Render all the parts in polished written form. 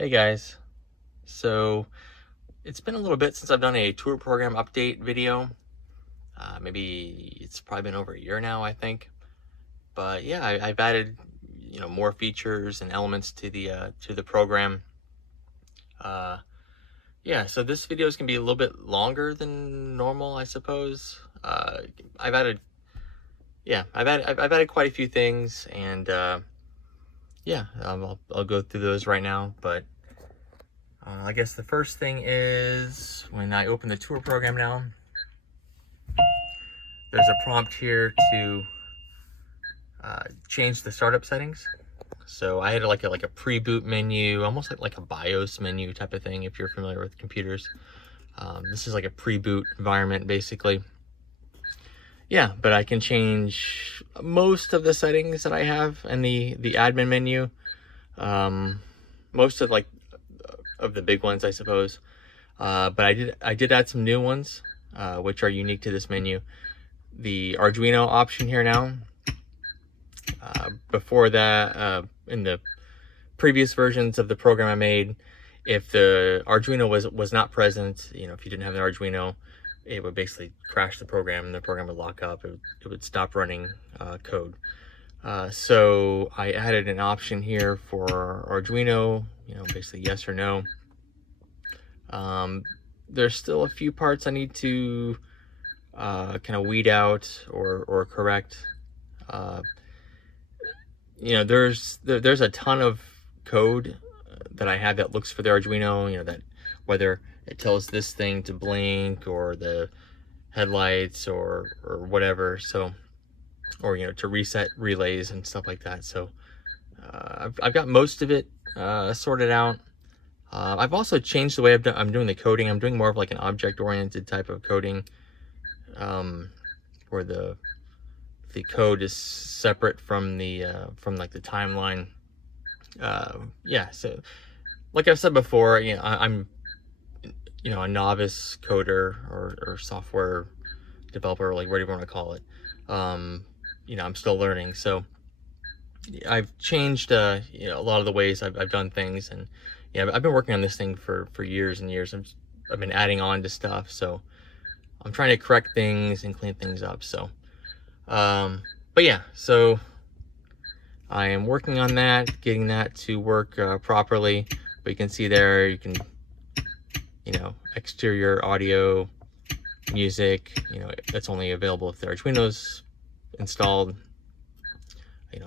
Hey guys, so it's been a little bit since I've done a tour program update video. Maybe it's probably been over a year now, I think. But yeah, I've added more features and elements to the program. Uh, yeah, so this video is gonna be a little bit longer than normal, I suppose. I've added I've added quite a few things, and I'll go through those right now, but. I guess the first thing is when I open the tour program now, there's a prompt here to change the startup settings. So I had like a pre-boot menu, almost like a BIOS menu type of thing if you're familiar with computers. This is like a pre-boot environment basically. Yeah, but I can change most of the settings that I have in the admin menu. Most of the big ones, I suppose. But I did add some new ones, which are unique to this menu. The Arduino option here now. Before that, in the previous versions of the program I made, if the Arduino was not present, if you didn't have an Arduino, it would basically crash the program and the program would lock up. It would stop running code. So I added an option here for Arduino, basically yes or no. There's still a few parts I need to kind of weed out or correct. There's a ton of code that I have that looks for the Arduino, that whether it tells this thing to blink or the headlights or whatever. So, or to reset relays and stuff like that. So I've got most of it sorted out. I've also changed the way I'm doing the coding. I'm doing more of like an object-oriented type of coding, where the code is separate from the like the timeline. So like I've said before, I'm a novice coder or software developer, like whatever you want to call it. I'm still learning, so I've changed a lot of the ways I've done things, and I've been working on this thing for years and years. I've been adding on to stuff, so I'm trying to correct things and clean things up. So but yeah, so I am working on that, getting that to work properly. But you can see there, you can exterior audio, music, it's only available if the Arduino's installed.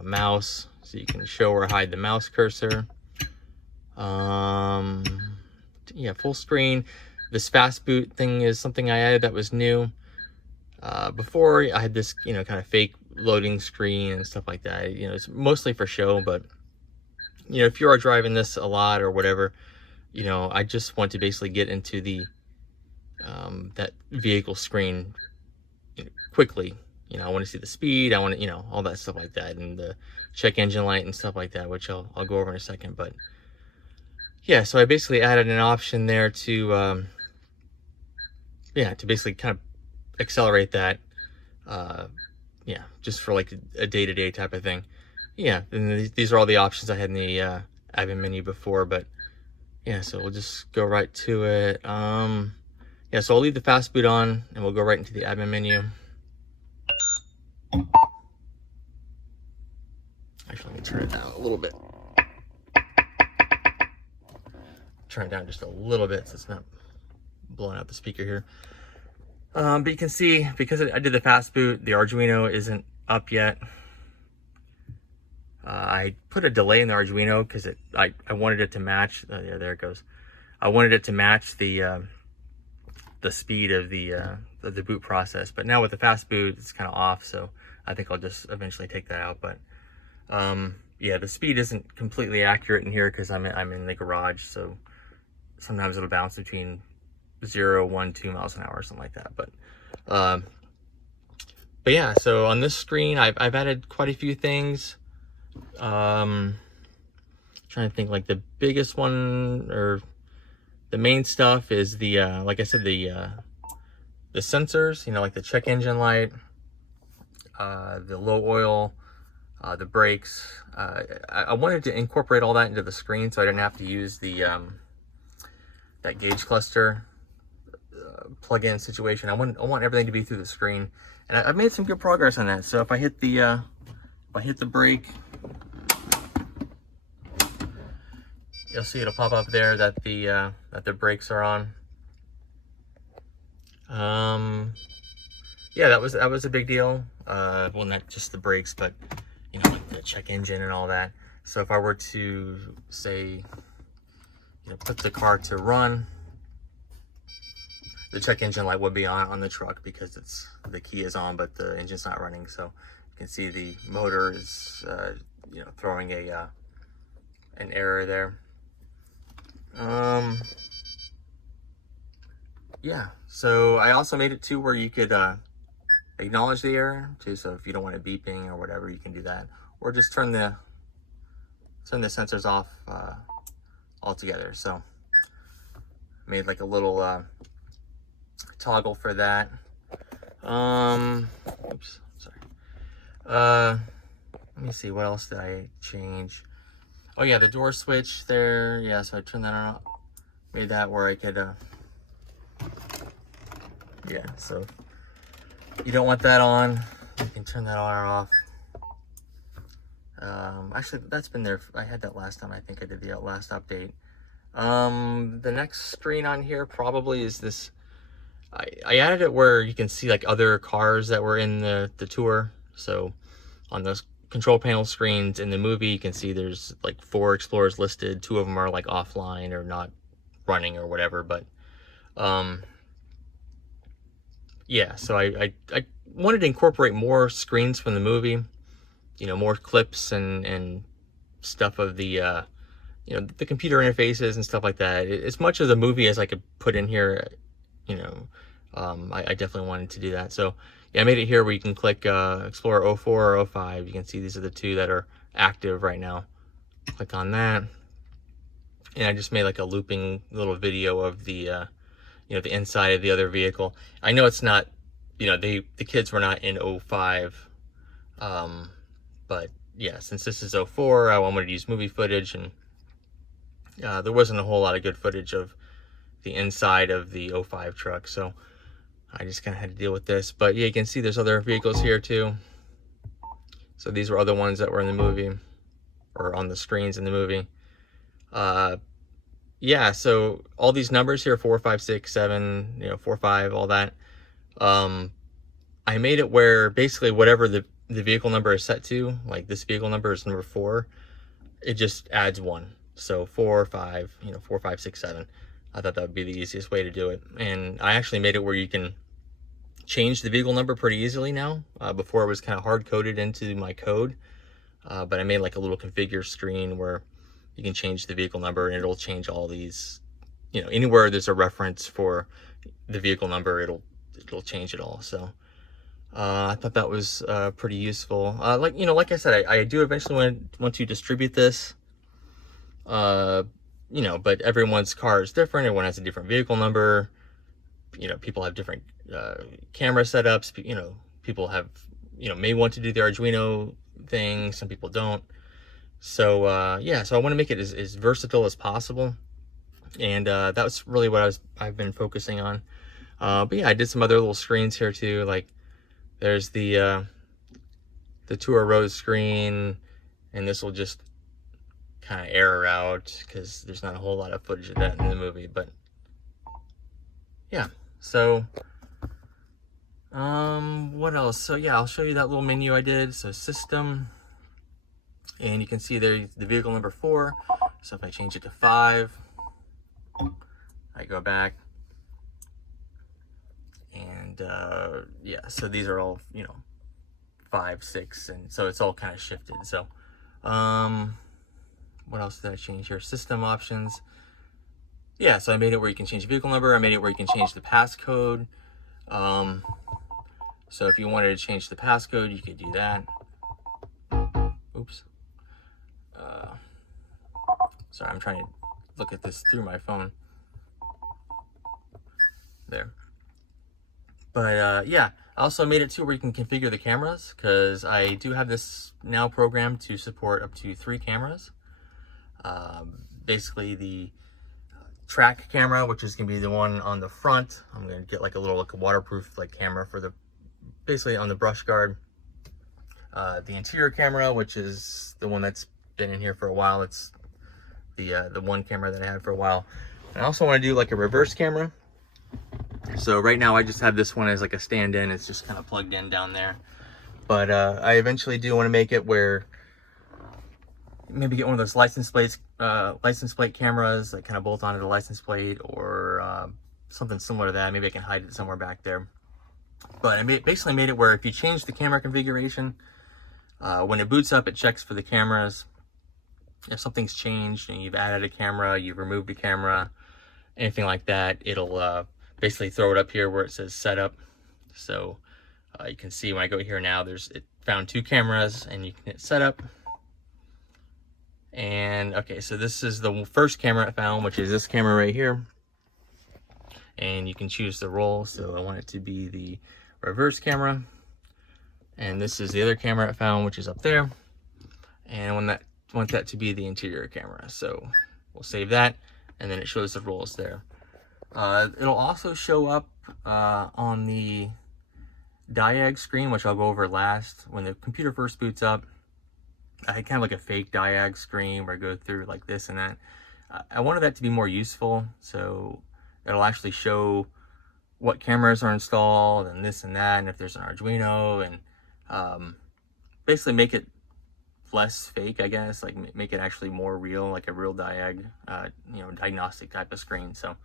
Mouse, so you can show or hide the mouse cursor. Full screen. This fast boot thing is something I added that was new. Before I had this kind of fake loading screen and stuff like that. It's mostly for show, but if you are driving this a lot or whatever, I just want to basically get into the that vehicle screen quickly. I want to see the speed, I want to all that stuff like that, and the check engine light and stuff like that, which I'll go over in a second. But yeah, so I basically added an option there to to basically kind of accelerate that, just for like a day-to-day type of thing. And these are all the options I had in the admin menu before, but so we'll just go right to it. So I'll leave the fast boot on and we'll go right into the admin menu. Actually, let me turn it down a little bit. Turn it down just a little bit so it's not blowing out the speaker here. But you can see, because I did the fast boot, the Arduino isn't up yet. I put a delay in the Arduino because I wanted it to match. There it goes. I wanted it to match the speed of the boot process. But now with the fast boot, it's kind of off. So I think I'll just eventually take that out. But the speed isn't completely accurate in here because I'm in the garage. So sometimes it'll bounce between 0, 1, 2 miles an hour or something like that. But yeah, so on this screen, I've added quite a few things. Trying to think, like the biggest one or the main stuff is the like I said, the sensors, like the check engine light, the low oil the brakes. I wanted to incorporate all that into the screen so I didn't have to use the that gauge cluster plug-in situation. I want everything to be through the screen, and I've made some good progress on that. So if I hit the brake, you'll see it'll pop up there that the brakes are on. Yeah, that was a big deal. Well, not just the brakes, but you know, like the check engine and all that. So if I were to say, you know, put the car to run, the check engine light would be on the truck because the key is on, but the engine's not running. So you can see the motor is, you know, throwing an error there. Yeah, so I also made it to where you could acknowledge the error too. So if you don't want it beeping or whatever, you can do that, or just turn the sensors off altogether. So made like a little toggle for that. Oops, sorry. Let me see, what else did I change? Oh yeah, the door switch there. Yeah, so I turned that on. Made that where I could yeah, so you don't want that on, you can turn that on or off. Actually, that's been there. I had that last time. I think I did the last update. The next screen on here probably is this. I added it where you can see like other cars that were in the tour. So on those control panel screens in the movie, you can see there's like 4 Explorers listed. 2 of them are like offline or not running or whatever, but yeah, so I wanted to incorporate more screens from the movie, you know, more clips and stuff of the you know, the computer interfaces and stuff like that. As much of the movie as I could put in here, you know, I definitely wanted to do that. So yeah, I made it here where you can click Explorer 04 or 05. You can see these are the 2 that are active right now. Click on that, and I just made like a looping little video of the you know, the inside of the other vehicle. I know it's not, you know, the kids were not in 05, but yeah, since this is 04, I wanted to use movie footage, and there wasn't a whole lot of good footage of the inside of the 05 truck, so I just kind of had to deal with this. But yeah, you can see there's other vehicles here too. So these were other ones that were in the movie, or on the screens in the movie. Yeah, so all these numbers here, 4, 5, 6, 7, you know, 4, 5, all that. I made it where basically whatever the vehicle number is set to, like this vehicle number is number 4, it just adds 1. So 4, 5, you know, 4, 5, 6, 7. I thought that would be the easiest way to do it. And I actually made it where you can change the vehicle number pretty easily now. Before it was kind of hard coded into my code, but I made like a little configure screen where you can change the vehicle number, and it'll change all these, you know, anywhere there's a reference for the vehicle number, it'll change it all. So I thought that was pretty useful. Like, you know, like I said, I do eventually want to distribute this, you know, but everyone's car is different. Everyone has a different vehicle number. You know, people have different camera setups. You know, people have, you know, may want to do the Arduino thing. Some people don't. So yeah, so I want to make it as versatile as possible, and that's really what I've been focusing on. But yeah, I did some other little screens here too. Like there's the Tour Road screen, and this will just kind of error out because there's not a whole lot of footage of that in the movie. But yeah, so what else? So yeah, I'll show you that little menu I did. So system. And you can see there the vehicle number 4. So if I change it to 5, I go back, and yeah, so these are all, you know, 5, 6, and so it's all kind of shifted. So what else did I change here? System options. Yeah, so I made it where you can change the vehicle number. I made it where you can change the passcode. So if you wanted to change the passcode, you could do that. Oops. Sorry, I'm trying to look at this through my phone. There. But yeah, I also made it to where you can configure the cameras, because I do have this now programmed to support up to 3 cameras. Basically the track camera, which is going to be the one on the front. I'm going to get like a little waterproof camera for the basically on the brush guard. The interior camera, which is the one that's been in here for a while. It's the one camera that I had for a while. And I also want to do like a reverse camera. So right now I just have this one as like a stand-in. It's just kind of plugged in down there. But I eventually do want to make it where maybe get one of those license plate cameras that kind of bolt onto the license plate, or something similar to that. Maybe I can hide it somewhere back there. But I basically made it where if you change the camera configuration, when it boots up, it checks for the cameras. If something's changed and you've added a camera, you've removed a camera, anything like that, it'll basically throw it up here where it says setup. So you can see when I go here now, it found 2 cameras, and you can hit setup. And okay, so this is the first camera it found, which is this camera right here. And you can choose the roll. So I want it to be the reverse camera. And this is the other camera it found, which is up there. And I want that to be the interior camera. So we'll save that, and then it shows the rolls there. It'll also show up on the diag screen, which I'll go over last. When the computer first boots up, I had kind of like a fake diag screen where I go through like this and that. I wanted that to be more useful, so it'll actually show what cameras are installed and this and that, and if there's an Arduino, and basically make it less fake, I guess, like make it actually more real, like a real diag, diagnostic type of screen. So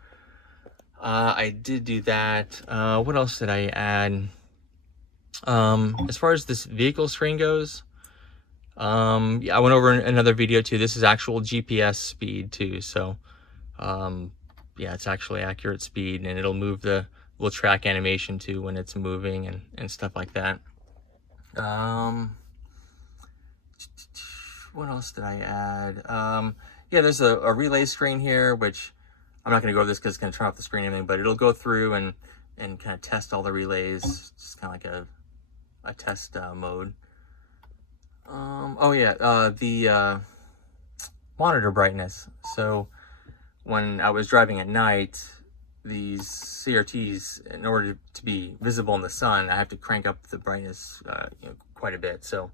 I did do that. What else did I add? As far as this vehicle screen goes, yeah, I went over in another video too. This is actual GPS speed too. So, yeah, it's actually accurate speed, and it'll move the little track animation too when it's moving and stuff like that. What else did I add? Yeah, there's a relay screen here, which I'm not going to go over this because it's going to turn off the screen and everything, but it'll go through and kind of test all the relays, just kind of like a test mode. Oh yeah, the monitor brightness. So when I was driving at night, these CRTs, in order to be visible in the sun, I have to crank up the brightness quite a bit. So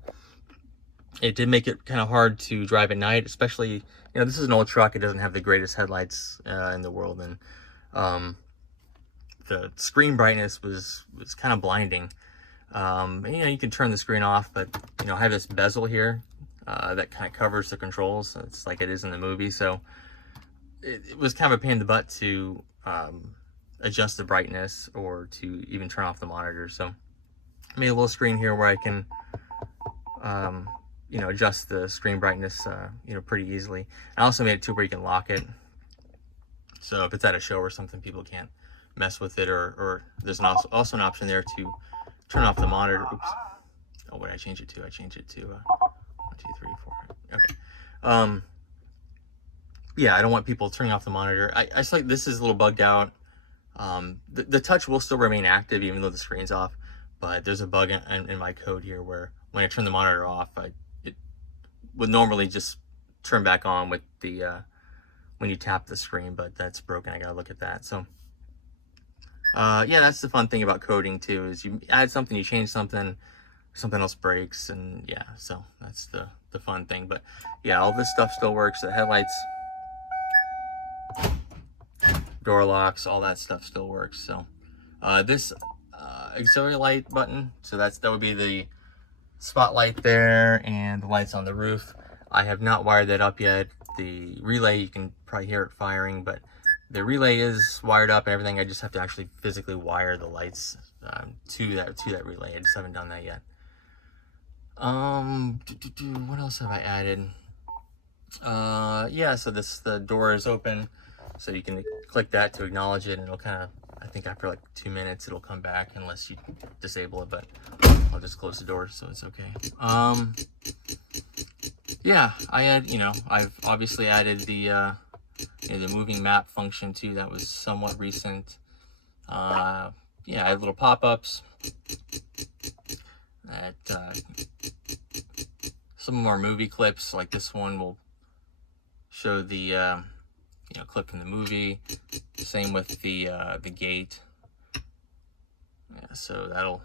it did make it kind of hard to drive at night, especially, this is an old truck. It doesn't have the greatest headlights in the world, and the screen brightness was kind of blinding. You can turn the screen off, but I have this bezel here that kind of covers the controls. It's like it is in the movie, so it was kind of a pain in the butt to adjust the brightness or to even turn off the monitor. So I made a little screen here where I can adjust the screen brightness pretty easily. I also made it to where you can lock it, so if it's at a show or something, people can't mess with it, or there's also an option there to turn off the monitor. Oops. Oh, what did I change it to? I changed it to 1, 2, 3, 4. Okay. Yeah, I don't want people turning off the monitor. I just like, this is a little bugged out. The touch will still remain active even though the screen's off, but there's a bug in my code here where when I turn the monitor off, it would normally just turn back on with the when you tap the screen, but that's broken. I gotta look at that. So yeah, that's the fun thing about coding too, is you add something, you change something else breaks, and yeah, so that's the fun thing. But yeah, all this stuff still works. The headlights, door locks, all that stuff still works. So this auxiliary light button, so that would be the spotlight there and the lights on the roof. I have not wired that up yet. The relay, you can probably hear it firing, but the relay is wired up and everything. I just have to actually physically wire the lights to that relay. I just haven't done that yet. What else have I added? Yeah, so the door is open, so you can click that to acknowledge it, and it'll kind of, I think after like 2 minutes, it'll come back unless you disable it, but I'll just close the door so it's okay. Yeah, I've obviously added the moving map function too. That was somewhat recent. yeah, I have little pop-ups that some more movie clips, like this one will show the you know, clip from the movie. Same with the gate. Yeah, so that'll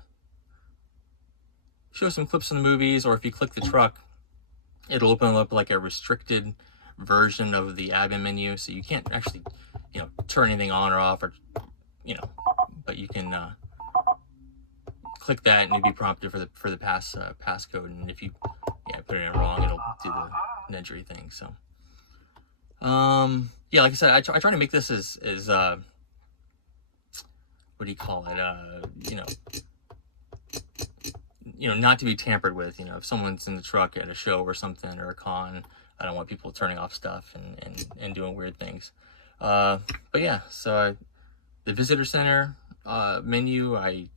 show some clips from the movies, or if you click the truck, it'll open up like a restricted version of the admin menu, so you can't actually, you know, turn anything on or off, or, you know, but you can click that and you'll be prompted for the passcode, and if you put it in wrong, it'll do the Nedgery thing. So yeah, like I said, I try to make this as what do you call it, you know, not to be tampered with. You know, if someone's in the truck at a show or something, or a con, I don't want people turning off stuff and doing weird things. But yeah, so the visitor center menu, I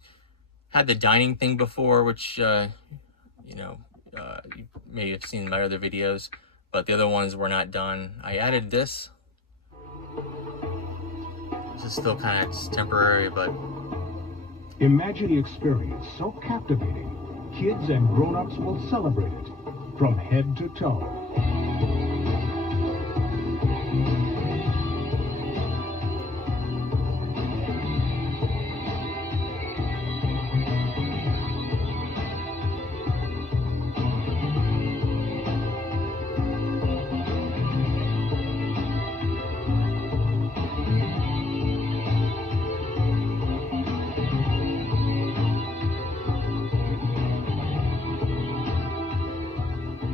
had the dining thing before, which you know, you may have seen in my other videos, but the other ones were not done. I added this. This is still kind of just temporary, but imagine the experience so captivating, kids and grown-ups will celebrate it from head to toe.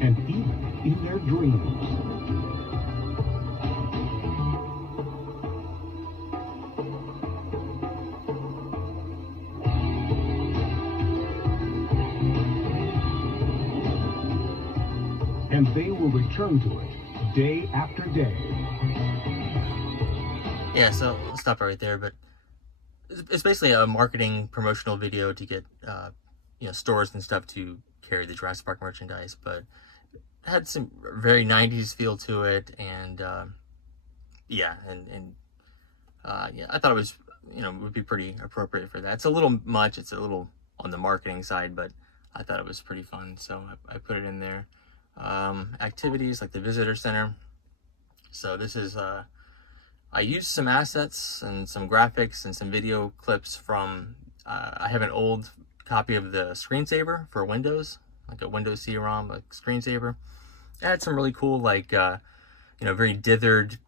And even in their dreams. And they will return to it day after day. yeah, so I'll stop right there. But it's basically a marketing promotional video to get you know, stores and stuff to carry the Jurassic Park merchandise, but it had some very 90s feel to it, and yeah, yeah, I thought it was, you know, would be pretty appropriate for that. It's a little much, it's a little on the marketing side, but I thought it was pretty fun, so I put it in there. Activities like the visitor center. So this is I used some assets and some graphics and some video clips from I have an old copy of the screensaver for Windows, like a Windows CD-ROM, like screensaver. It had some really cool, like you know, very dithered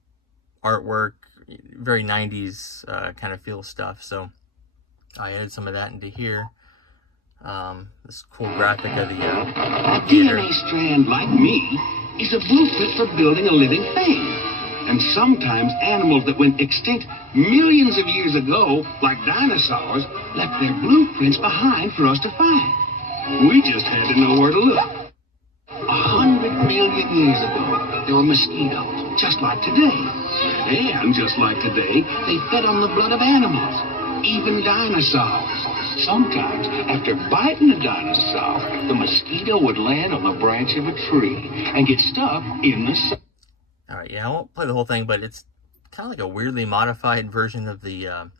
artwork, very 90s kind of feel stuff. So I added some of that into here. This cool graphic of the A DNA strand like me is a blueprint for building a living thing. And sometimes animals that went extinct millions of years ago, like dinosaurs, left their blueprints behind for us to find. We just had to know where to look. 100 million years ago, there were mosquitoes, just like today. And just like today, they fed on the blood of animals, even dinosaurs. Sometimes, after biting a dinosaur, the mosquito would land on the branch of a tree and get stuck in the sun. All right, yeah, I won't play the whole thing, but it's kind of like a weirdly modified version of the you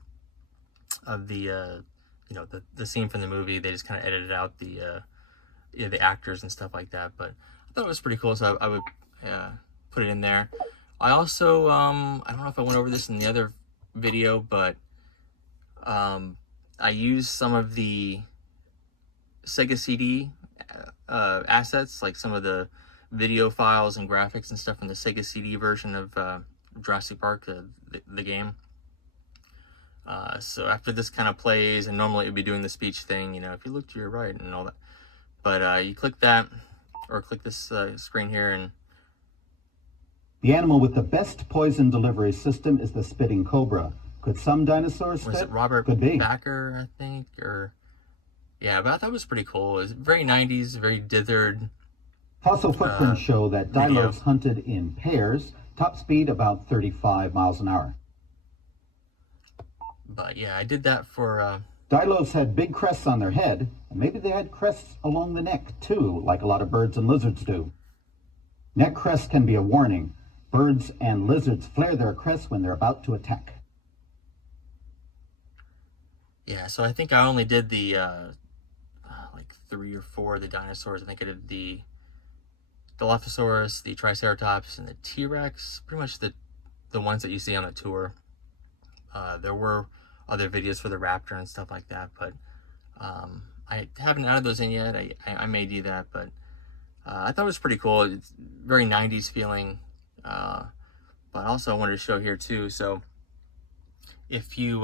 know, the scene from the movie. They just kind of edited out the you know, the actors and stuff like that. But I thought it was pretty cool, so I would put it in there. I also I don't know if I went over this in the other video, but I used some of the Sega CD assets, like some of the video files and graphics and stuff from the Sega CD version of Jurassic Park, the game. So after this kind of plays, and normally it would be doing the speech thing, you know, if you look to your right and all that. But you click that, or click this screen here, and the animal with the best poison delivery system is the spitting cobra. Could some dinosaurs spit? Was it Robert Could be. Backer, I think, or yeah, but I thought it was pretty cool. It was very 90s, very dithered. Fossil footprints show that dilopes hunted in pairs, top speed about 35 miles an hour. But yeah, I did that for Dilopes had big crests on their head, and maybe they had crests along the neck too, like a lot of birds and lizards do. Neck crests can be a warning. Birds and lizards flare their crests when they're about to attack. Yeah, so I think I only did the like 3 or 4 of the dinosaurs. I think I did the Dilophosaurus, the Triceratops, and the T-Rex. Pretty much the ones that you see on the tour. There were other videos for the raptor and stuff like that, but I haven't added those in yet. I may do that, but I thought it was pretty cool. It's very 90s feeling, but also I wanted to show here too. So if you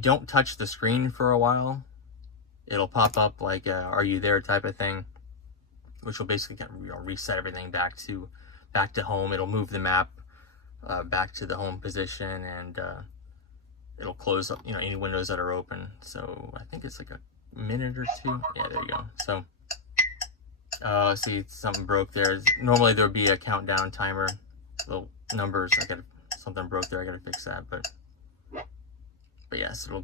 don't touch the screen for a while, it'll pop up like "Are you there?" type of thing, which will basically kind of reset everything back to home. It'll move the map back to the home position, and it'll close up any windows that are open. So I think it's like a minute or 2. Yeah, there you go. So see, something broke there. Normally there would be a countdown timer, little numbers. Something broke there. I gotta fix that, but yes, it'll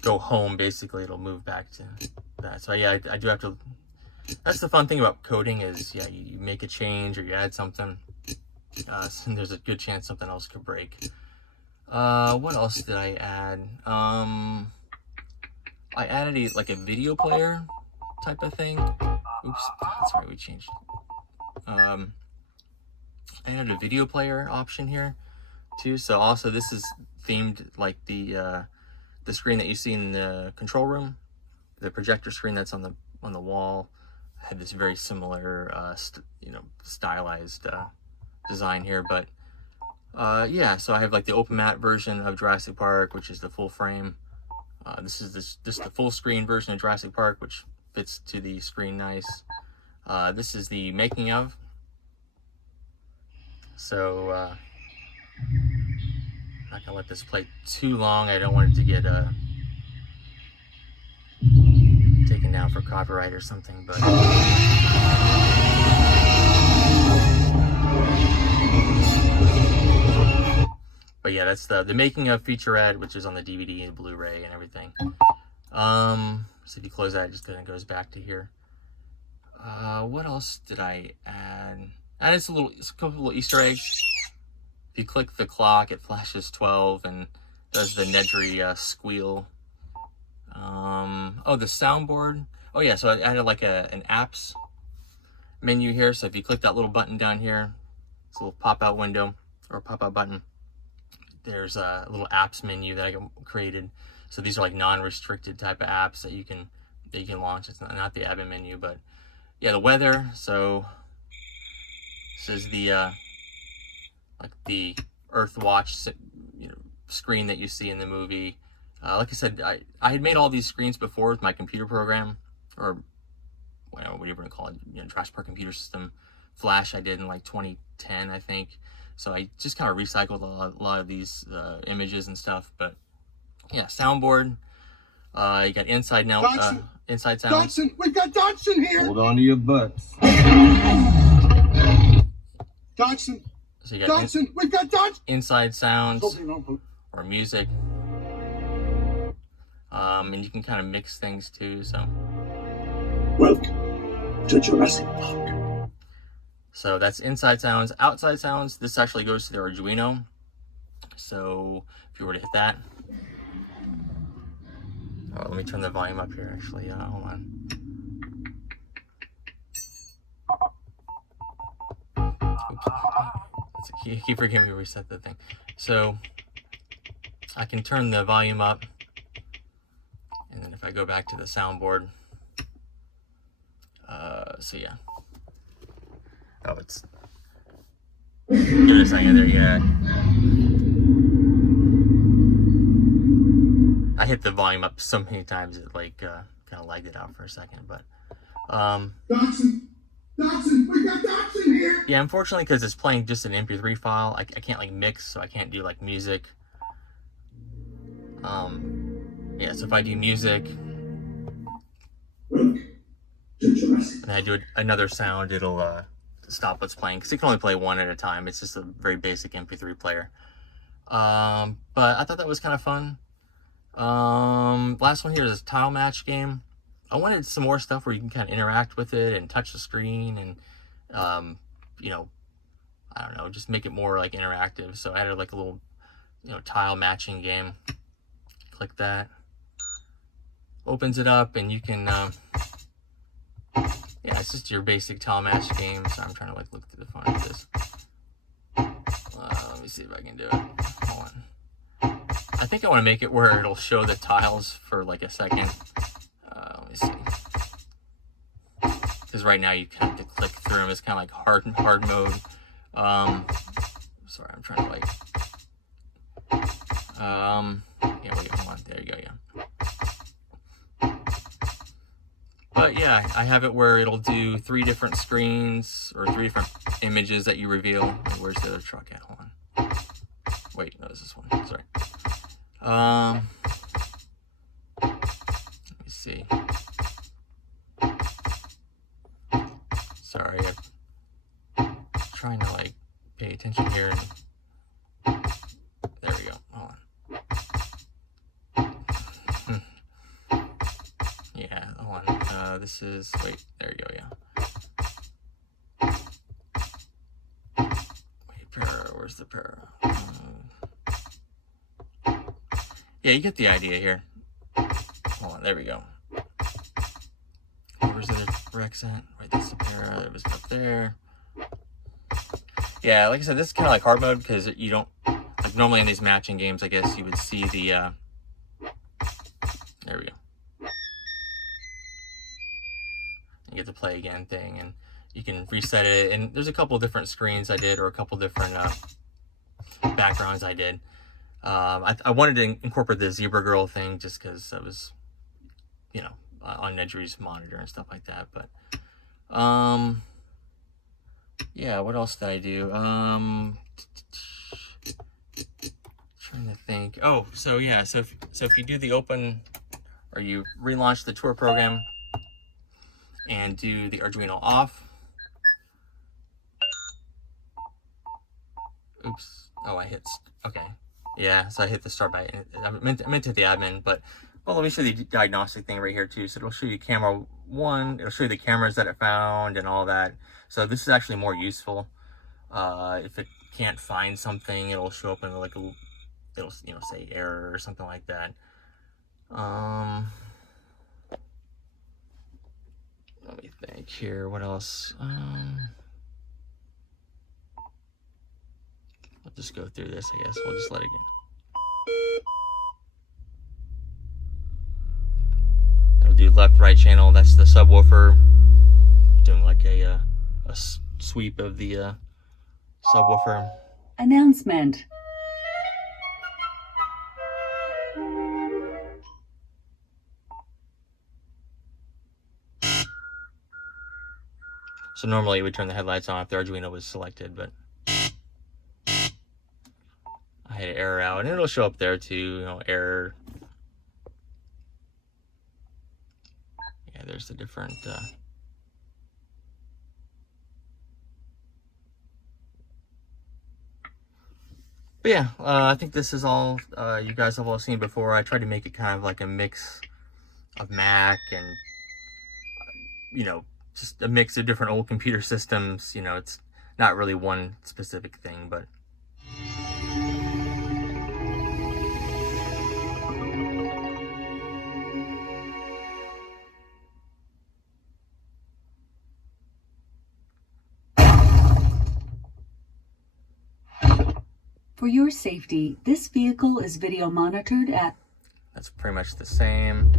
go home basically. It'll move back to that. So yeah, I do have to. That's the fun thing about coding is, yeah, you make a change or you add something, and there's a good chance something else could break. What else did I add? I added a video player type of thing. Oops, that's right, we changed. I added a video player option here too. So also this is themed like the screen that you see in the control room, the projector screen that's on the wall. Had this very similar stylized design here, but yeah, so I have like the open mat version of Jurassic Park, which is the full frame. This is the full screen version of Jurassic Park, which fits to the screen nice. This is the making of. So I'm not gonna let this play too long. I don't want it to get taken down for copyright or something, but yeah, that's the making of featurette, which is on the DVD and Blu-ray and everything. So if you close that, it just then goes back to here. What else did I add? I added a couple little Easter eggs. If you click the clock, it flashes 12 and does the Nedry squeal. Oh, the soundboard. Oh yeah, so I added like an apps menu here. So if you click that little button down here, it's a little pop-out window or pop-out button. There's a little apps menu that I created. So these are like non-restricted type of apps that you can launch. It's not the admin menu, but yeah, the weather. So this is the like the Earth Watch screen that you see in the movie. Like I said, I had made all these screens before with my computer program, or whatever you want to call it, Jurassic Park computer system. Flash I did in like 2010, I think. So I just kind of recycled a lot of these images and stuff. But yeah, soundboard. You got inside sounds. Dodson, we've got Dodson here. Hold on to your butts. Dodson. So you got Dodson, we've got Dodson. Inside sounds or music. And you can kind of mix things too. So Welcome to Jurassic Park. So that's inside sounds. Outside sounds, this actually goes to the Arduino. So if you were to hit that. Oh, let me turn the volume up here actually. Hold on. Oops. Keep forgetting me reset the thing. So I can turn the volume up. And then if I go back to the soundboard. So yeah. Oh, it's... Give it a second there, yeah. I hit the volume up so many times it like kind of lagged it out for a second, but Dodson, we got Dodson here. yeah, unfortunately, because it's playing just an MP3 file, I can't like mix, so I can't do like music. Yeah, so if I do music and I do another sound, it'll stop what's playing, because it can only play one at a time. It's just a very basic MP3 player. But I thought that was kind of fun. Last one here is a tile match game. I wanted some more stuff where you can kind of interact with it and touch the screen and, I don't know, just make it more like interactive. So I added like a little tile matching game. Click that. Opens it up, and you can, yeah, it's just your basic tile match game. So I'm trying to look through the font of this. Let me see if I can do it. Hold on. I think I want to make it where it'll show the tiles for like a second. Let me see. Because right now you kind of have to click through them. It's kind of like hard mode. Sorry, I'm trying to like. Yeah, wait, hold on. There you go. Yeah. But yeah, I have it where it'll do 3 different screens or 3 different images that you reveal. Where's the other truck at? Hold on. Wait, no, it's this one. Sorry. Let me see. Sorry, I'm trying to like pay attention here. There we go. Hold on. Yeah, hold on. This is, wait, there you go. Yeah. Wait, para. Where's the para? Yeah, you get the idea here. Hold on, there we go. Where's the Rex at? Right, that's the para. It was up there. Yeah, like I said, this is kind of like hard mode because you don't, like normally in these matching games, I guess you would see the, there we go. You get the play again thing, and you can reset it. And there's a couple of different screens I did, or a couple different backgrounds I did. I wanted to incorporate the Zebra Girl thing just because I was, on Nedry's monitor and stuff like that. But, yeah, what else did I do? Trying to think. Oh, so yeah, so if you do the open, or you relaunch the tour program and do the Arduino off. Oops. Oh, I hit. Okay. Yeah, so I hit the start button. I meant to hit the admin, but well, let me show you the diagnostic thing right here too. So it'll show you camera 1. It'll show you the cameras that it found and all that. So this is actually more useful. If it can't find something, it'll show up in like it'll say error or something like that. Let me think here. What else? I'll just go through this, I guess. We'll just let it go. It'll do left, right channel. That's the subwoofer. Doing like a sweep of the subwoofer. Announcement. So normally it would turn the headlights on if the Arduino was selected, but I had an error out, and it'll show up there too, error. Yeah, there's the different, but yeah, I think this is all you guys have all seen before. I tried to make it kind of like a mix of Mac and, just a mix of different old computer systems. It's not really one specific thing, but For your safety, this vehicle is video monitored at... That's pretty much the same.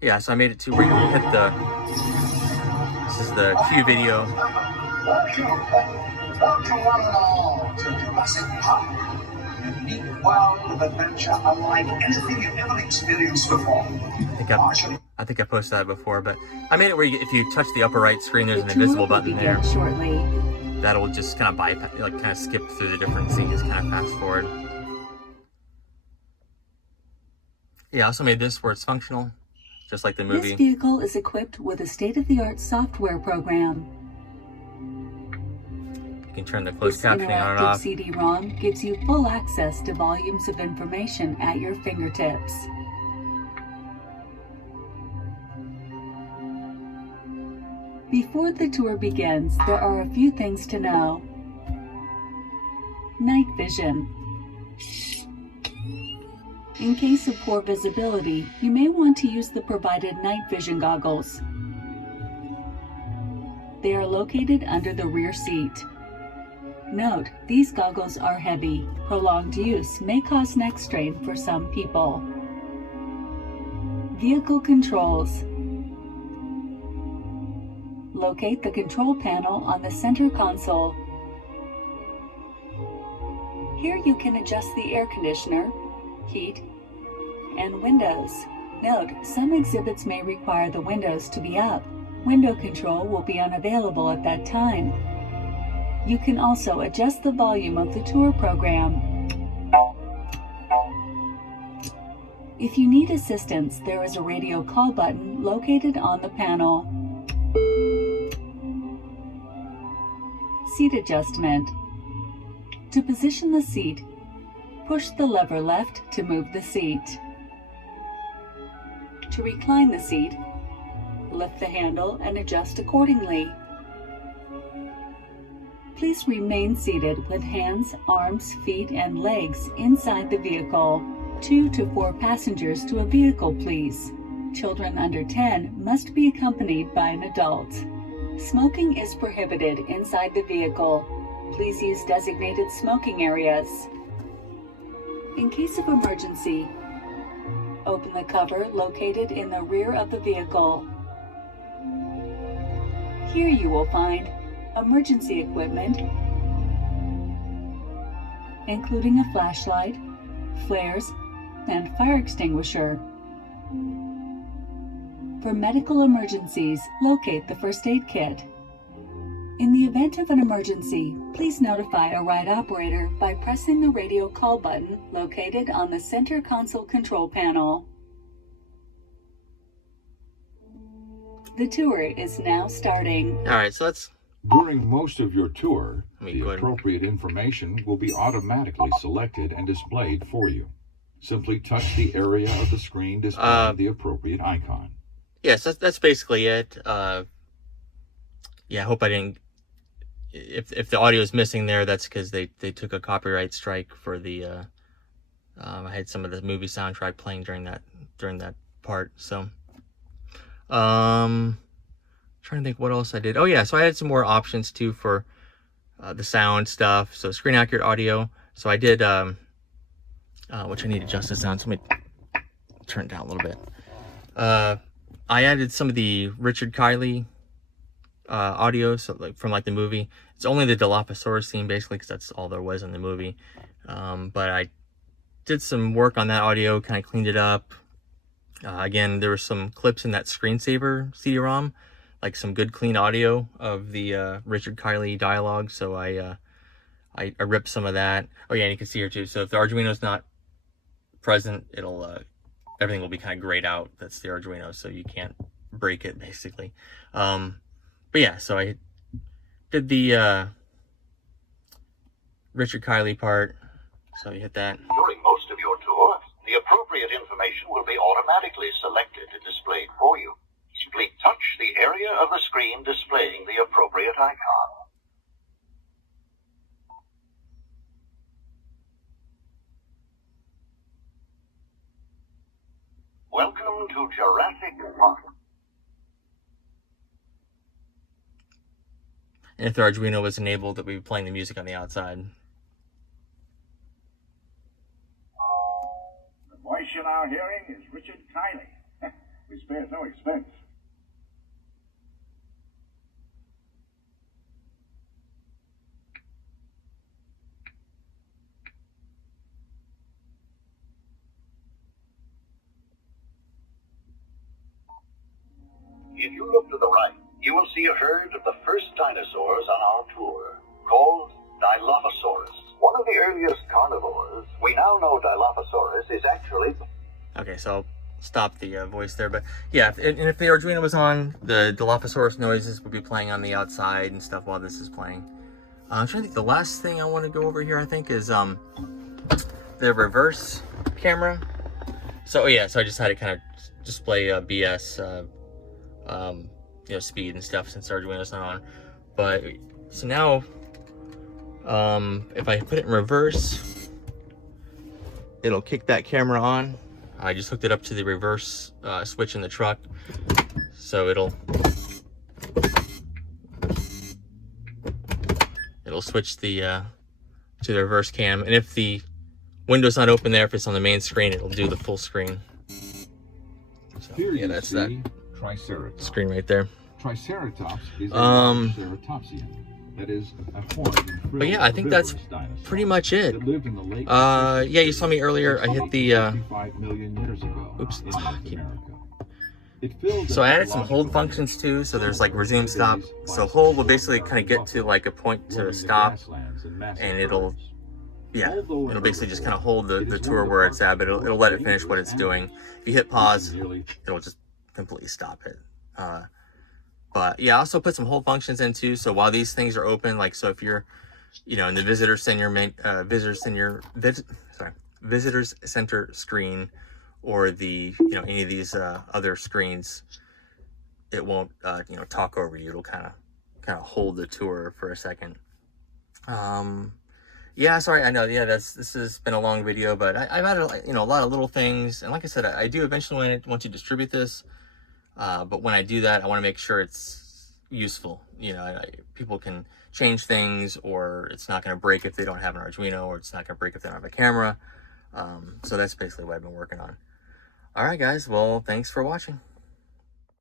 Yeah, so I made it to where you can hit this is the Q video. Welcome one and all to Jurassic Park. A unique world of adventure unlike anything you've ever experienced before. I think I posted that before, but I made it where if you touch the upper right screen, there's an The invisible tour will button begin there. shortly. That'll just kind of bypass, kind of skip through the different scenes, kind of fast forward. Yeah, I also made this where it's functional, just like the movie. This vehicle is equipped with a state-of-the-art software program. You can turn the closed This captioning on and interactive off. CD-ROM gives you full access to volumes of information at your fingertips. Before the tour begins, there are a few things to know. night vision. In case of poor visibility, you may want to use the provided night vision goggles. They are located under the rear seat. Note, these goggles are heavy. Prolonged use may cause neck strain for some people. Vehicle controls. Locate the control panel on the center console. Here you can adjust the air conditioner, heat, and windows. Note, some exhibits may require the windows to be up. Window control will be unavailable at that time. You can also adjust the volume of the tour program. If you need assistance, there is a radio call button located on the panel. Seat adjustment. To position the seat, push the lever left to move the seat. To recline the seat, lift the handle and adjust accordingly. Please remain seated with hands, arms, feet, and legs inside the vehicle. 2 to 4 passengers to a vehicle, please. Children under 10 must be accompanied by an adult. Smoking is prohibited inside the vehicle. Please use designated smoking areas. In case of emergency, open the cover located in the rear of the vehicle. Here you will find emergency equipment, including a flashlight, flares, and fire extinguisher. For medical emergencies, locate the first aid kit. In the event of an emergency, please notify a ride operator by pressing the radio call button located on the center console control panel. The tour is now starting. All right, so let's... During most of your tour, the go ahead. appropriate information will be automatically selected and displayed for you. Simply touch the area of the screen displaying the appropriate icon. Yes, that's basically it. Yeah, I hope I didn't... If the audio is missing there, that's because they took a copyright strike for the... I had some of the movie soundtrack playing during that part, so... Trying to think what else I did. Oh yeah, so I had some more options too for the sound stuff. So screen accurate audio. So I did, which I need to adjust the sound. So let me turn it down a little bit. I added some of the Richard Kiley audio, so like from like the movie. It's only the Dilophosaurus scene basically, because that's all there was in the movie. But I did some work on that audio, kind of cleaned it up. Again, there were some clips in that screensaver CD-ROM, like some good clean audio of the Richard Kiley dialogue. So I ripped some of that. Oh yeah, and you can see here too. So if the Arduino's not present, it'll everything will be kind of grayed out. That's the Arduino, so you can't break it basically. But yeah, so I did the Richard Kiley part. So you hit that. During most of your tour, the appropriate information will be automatically selected and displayed for you. Simply touch the area of the screen displaying the appropriate icon. Welcome to Jurassic Park. And if the Arduino was enabled, that we'd be playing the music on the outside. The voice you're now hearing is Richard Kiley. We spared no expense. If you look to the right, you will see a herd of the first dinosaurs on our tour, called Dilophosaurus. One of the earliest carnivores. We now know Dilophosaurus is actually... Okay, so I'll stop the voice there. But yeah, if the Arduino was on, the Dilophosaurus noises would be playing on the outside and stuff while this is playing. I'm trying to think, the last thing I want to go over here, I think, is the reverse camera. So yeah, so I just had to kind of display BS, speed and stuff since Arduino's not on. But so now If I put it in reverse, it'll kick that camera on. I just hooked it up to the reverse switch in the truck, so it'll switch the to the reverse cam. And if the window's not open there, if it's on the main screen, it'll do the full screen. So, yeah, that's that screen right there. Triceratops is a ceratopsian. That is a horned, but yeah, I think that's pretty much it. Yeah, you saw me earlier. I hit the oops. So I added some hold functions too. So there's like resume, stop. So hold will basically kind of get to like a point to stop, and it'll basically just kind of hold the tour where it's at, but it'll let it finish what it's doing. If you hit pause, it'll just completely stop it. But yeah, I also put some hold functions in too. So while these things are open, like, so if you're, you know, in the visitor center visitors center screen, or the, you know, any of these other screens, it won't you know, talk over you. It'll kind of hold the tour for a second. Yeah, sorry, I know, yeah, this has been a long video, but I've added, you know, a lot of little things, and like I said, I do eventually want to distribute this. But when I do that, I want to make sure it's useful. You know, people can change things, or it's not going to break if they don't have an Arduino, or it's not going to break if they don't have a camera. So that's basically what I've been working on. All right, guys. Well, thanks for watching.